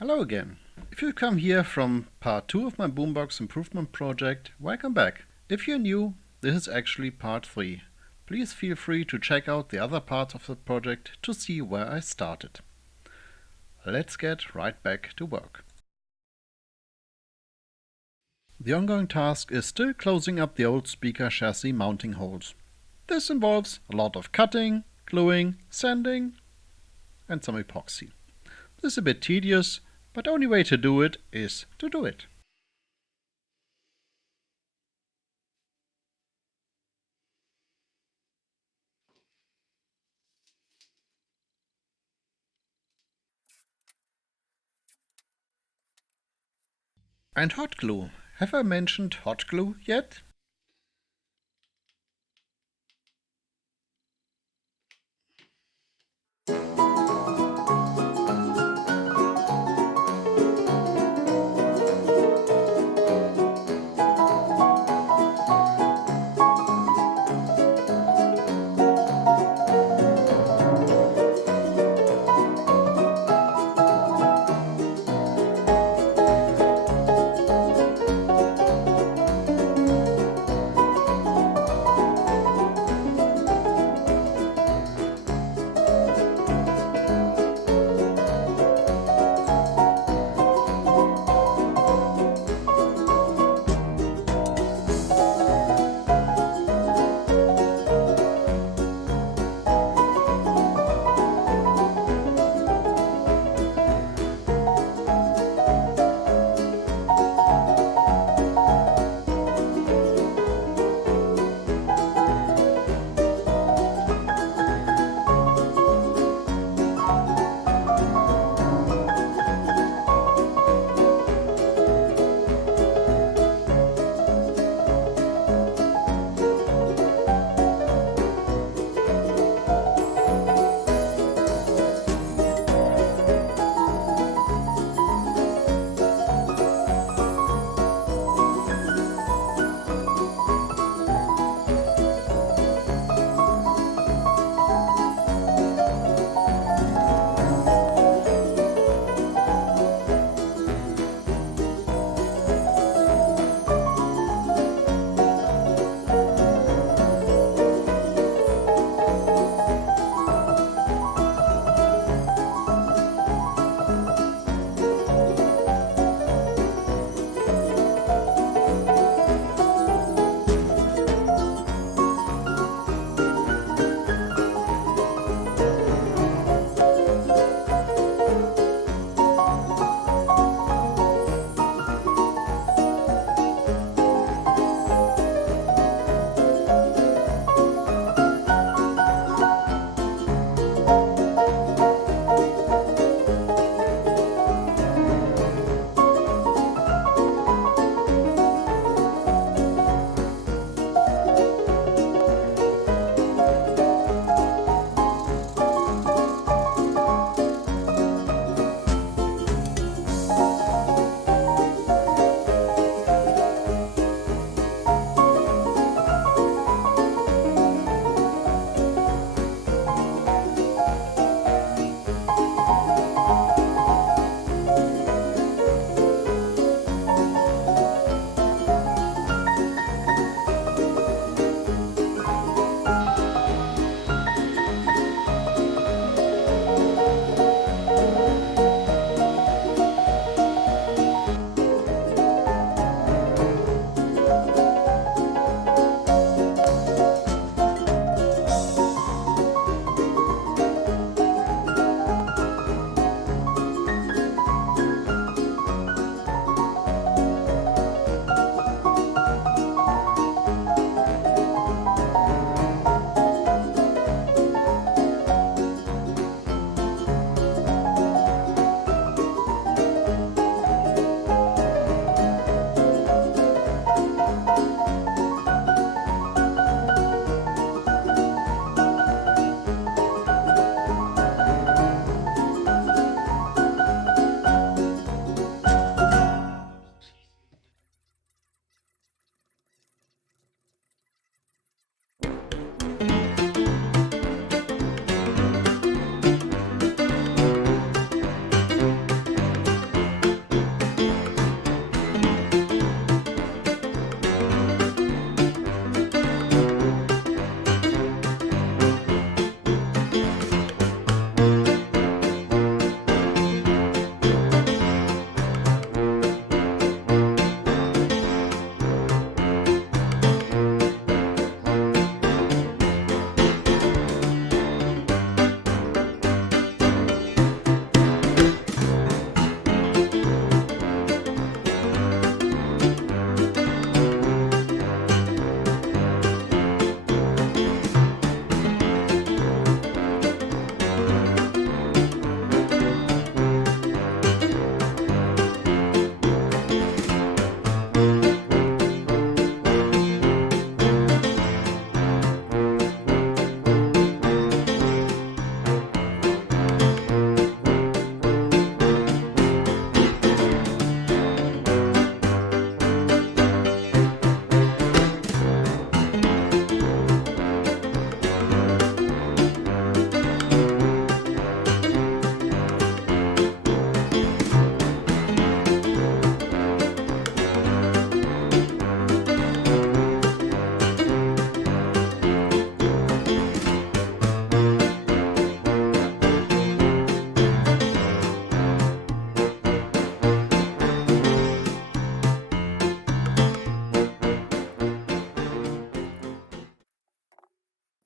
Hello again. If you come here from part 2 of my boombox improvement project, welcome back. If you're new, this is actually part 3. Please feel free to check out the other parts of the project to see where I started. Let's get right back to work. The ongoing task is still closing up the old speaker chassis mounting holes. This involves a lot of cutting, gluing, sanding and some epoxy. This is a bit tedious, but the only way to do it is to do it. And hot glue. Have I mentioned hot glue yet?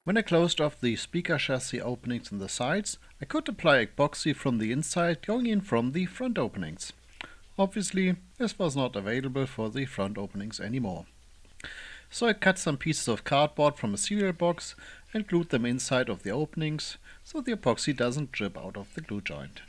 When I closed off the speaker chassis openings in the sides, I could apply epoxy from the inside going in from the front openings. Obviously, this was not available for the front openings anymore. So I cut some pieces of cardboard from a cereal box and glued them inside of the openings so the epoxy doesn't drip out of the glue joint.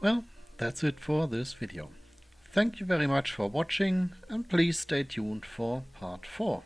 Well, that's it for this video. Thank you very much for watching and please stay tuned for part 4.